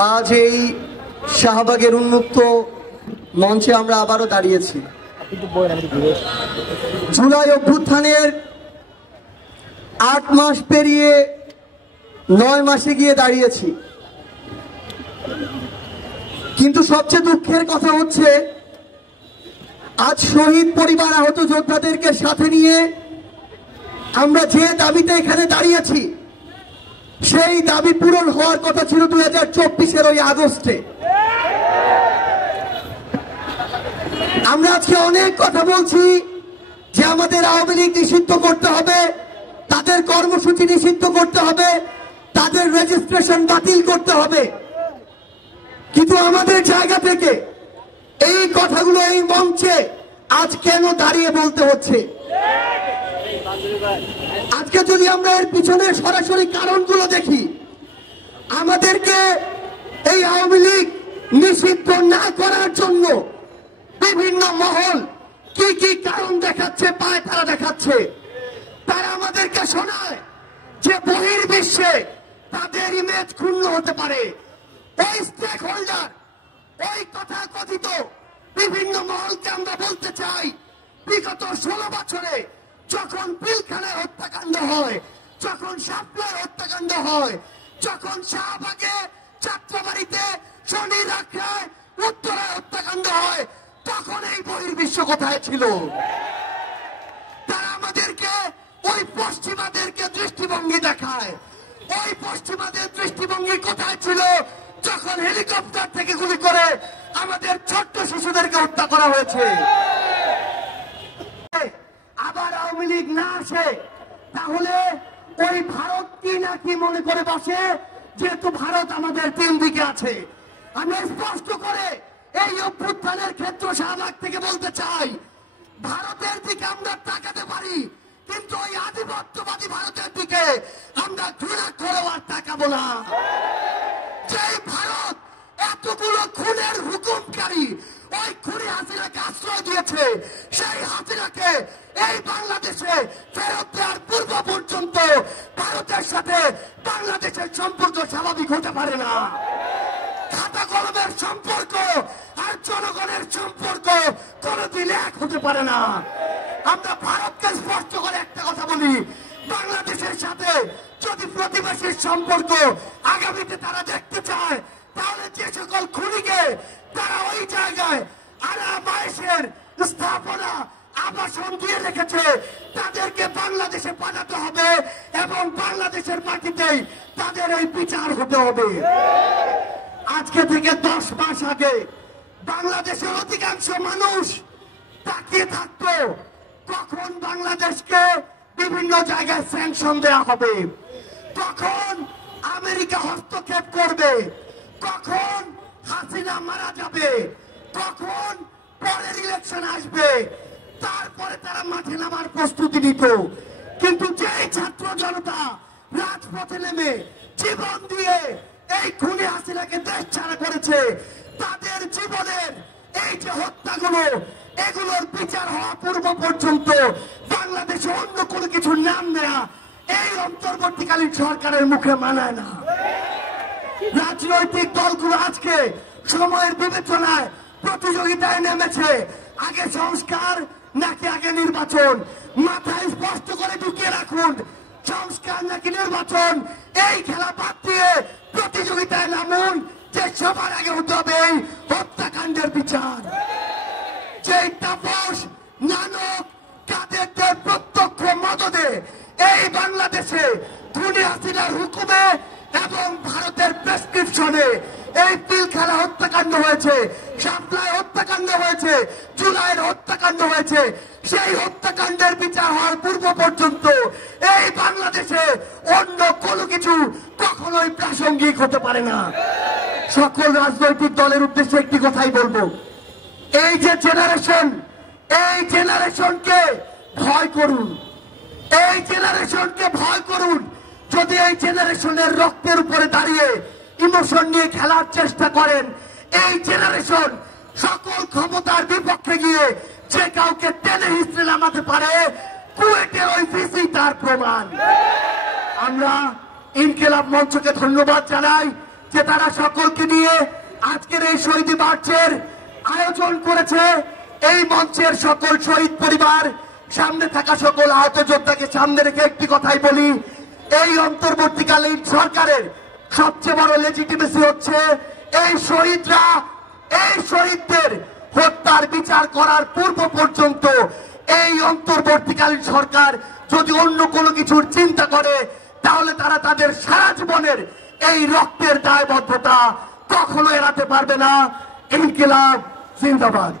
আজ এই শাহবাগের উন্মুক্ত মঞ্চে আমরা আবারও দাঁড়িয়েছি। জুলাই অভ্যুত্থানের 8 মাস পেরিয়ে 9 মাসে গিয়ে দাঁড়িয়েছি, কিন্তু সবচেয়ে দুঃখের কথা হচ্ছে আজ শহীদ পরিবার আহত যোদ্ধাদেরকে সাথে নিয়ে আমরা যে দাবিতে এখানে দাঁড়িয়েছি সেই দাবি পূরণ হওয়ার কথা ছিল 2024-এর ওই আগস্টে। আমরা আজকে অনেক কথা বলছি যে আমাদের আওয়ামী লীগ নিষিদ্ধ করতে হবে, তাদের কর্মসূচি নিষিদ্ধ করতে হবে, তাদের রেজিস্ট্রেশন বাতিল করতে হবে, কিন্তু আমাদের জায়গা থেকে এই কথাগুলো এই মঞ্চে আজ কেন দাঁড়িয়ে বলতে হচ্ছে? আজকে যদি আমরা এর পিছনে সরাসরি কারণগুলো দেখি, আমাদেরকে এই আওয়ামী লীগ নিষিদ্ধ না করার জন্য বিভিন্ন মহল কি কি কারণ দেখাচ্ছে, পায় তারা দেখাচ্ছে। তারা আমাদেরকে শোনায় যে বহির্বিশ্বে তাদের ইমেজ ক্ষুণ্ণ হতে পারে। ওই স্টেক হোল্ডার, ওই কথা কথিত বিভিন্ন মহলকে আমরা বলতে চাই, বিগত 16 বছরে যখন পিলখানায় হত্যাকাণ্ড হয়, যখন শাপলার হত্যাকাণ্ড হয়, যখন শাহবাগে, যাত্রাবাড়িতে, শনি রাখায়, উত্তরায় হত্যাকাণ্ড হয়, তখন এই বহির্বিশ্ব কোথায় ছিল? তারা আমাদেরকে ওই পশ্চিমাদেরকে দৃষ্টিভঙ্গি দেখায়। ওই পশ্চিমাদের দৃষ্টিভঙ্গি কোথায় ছিল যখন হেলিকপ্টার থেকে গুলি করে আমাদের ছোট্ট শিশুদেরকে হত্যা করা হয়েছে? আবার আওয়ামী লীগ না আসে, তাহলে ওই ভারত কি না কি মনে করে বসে, যেহেতু ভারত আমাদের 3 দিকে আছে। আমরা স্পষ্ট করে এই অভ্যুত্থানের ক্ষেত্র শাহবাগ থেকে বলতে চাই, ভারতের দিকে আমরা তাকাতে পারি, কিন্তু ওই আধিপত্যবাদী ভারতের দিকে আমরা ঘৃণা করেও আর তাকাবো না। যে ভারত এতগুলো খুনের হুকুমকারী, ওই খুনি হাসিনাকে আশ্রয় দিয়েছে, সেই হাসিনাকে এই বাংলাদেশে ফেরত দেওয়ার পূর্ব পর্যন্ত ভারতের সাথে বাংলাদেশের সম্পর্ক স্বাভাবিক হতে পারে না। খাতা কলমের সম্পর্ক আর জনগণের সম্পর্ক কোনদিন এক হতে পারে না। আমরা ভারতকে স্পষ্ট করে একটা কথা বলি, বাংলাদেশের সাথে যদি প্রতিবেশীর সম্পর্ক আগামীতে তারা দেখতে চায়, তাহলে যে সকল খুনিকে তারা ওই জায়গায় আরামায়েশের স্থাপনা আবাসন দিয়ে রেখেছে, তাদেরকে বাংলাদেশে পাঠাতে হবে এবং বাংলাদেশের মাটিতেই তাদের এই বিচার হতে হবে। আজকে থেকে 10 মাস আগে বাংলাদেশের অধিকাংশ মানুষ তাকিয়ে থাকতো কখন বাংলাদেশকে বিভিন্ন জায়গায় স্যাংশন দেওয়া হবে, কখন আমেরিকা হস্তক্ষেপ করবে, কখন হাসিনা মারা যাবে, কখন পরের ইলেকশন আসবে, তারপরে তারা মাঠে নামার প্রস্তুতি নিত। কিন্তু যেই ছাত্র জনতা রাজপথে নেমে জীবন দিয়ে এই খুনি হাসিনাকে দেশ ছাড়া করেছে, তাদের জীবনের এই যে হত্যাগুলো, এগুলোর বিচার হওয়া পূর্ব পর্যন্ত বাংলাদেশে অন্য কোনো কিছু নাম নেয়া এই অন্তর্বর্তীকালীন সরকারের মুখে মানায় না। রাজনৈতিক দলগুলো আজকে সময়ের বিবেচনায় প্রতিযোগিতায় নেমেছে, আগে সংস্কার নাকি আগে নির্বাচন। মাথায় স্পষ্ট করে ঢুকিয়ে রাখুন, সংস্কার নাকি নির্বাচন, এই খেলা বাদ দিয়ে প্রতিযোগিতায় নামুন যে সবার আগে হতে হবে এই হত্যাকাণ্ডের বিচার। যে তাপস, নানক, কাদেরদের প্রত্যক্ষ মদদে এই বাংলাদেশে খুনি হাসিনার হুকুমে এবং ভারতের প্রেসক্রিপশনে এই পিলখানা হত্যাকাণ্ড হয়েছে, শাপলায় হত্যাকাণ্ড হয়েছে, জুলাইয়ের হত্যাকাণ্ড হয়েছে, সেই হত্যাকাণ্ডের বিচার হওয়ার পূর্ব পর্যন্ত এই বাংলাদেশে অন্য কোনো কিছু কখনোই প্রাসঙ্গিক হতে পারে না। সকল রাজনৈতিক দলের উদ্দেশ্যে একটি কথাই বলবো, এই যে জেনারেশন, এই জেনারেশনকে ভয় করুন, এই জেনারেশনকে ভয় করুন। যদি এই জেনারেশনের রক্তের উপরে দাঁড়িয়ে ইমোশন নিয়ে খেলার চেষ্টা করেন, এই জেনারেশন সকল ক্ষমতার বিপক্ষে গিয়ে যে কাউকে টেনে হিস্ট্রি নামাতে পারে, কুয়েটের ওই ভিসি তার প্রমাণ। আমরা ইনকিলাব মঞ্চকে ধন্যবাদ জানাই, যে তারা সকলকে নিয়ে আজকের এই শহীদ মার্চের আয়োজন করেছে। এই মঞ্চের সকল শহীদ পরিবার, সামনে থাকা সকল আহত যোদ্ধাকে সামনে রেখে একটি কথাই বলি, এই অন্তর্বর্তীকালীন সরকারের সবচেয়ে বড় লেজিটিমেসি হচ্ছে এই শহীদরা, এই শহীদদের হত্যার বিচার করার পূর্ব পর্যন্ত এই অন্তর্বর্তীকালীন সরকার যদি অন্য কোনো কিছুর চিন্তা করে তাহলে তারা তাদের সারা জীবনের এই রক্তের দায়বদ্ধতা কখনো এড়াতে পারবে না। ইনকিলাব জিন্দাবাদ।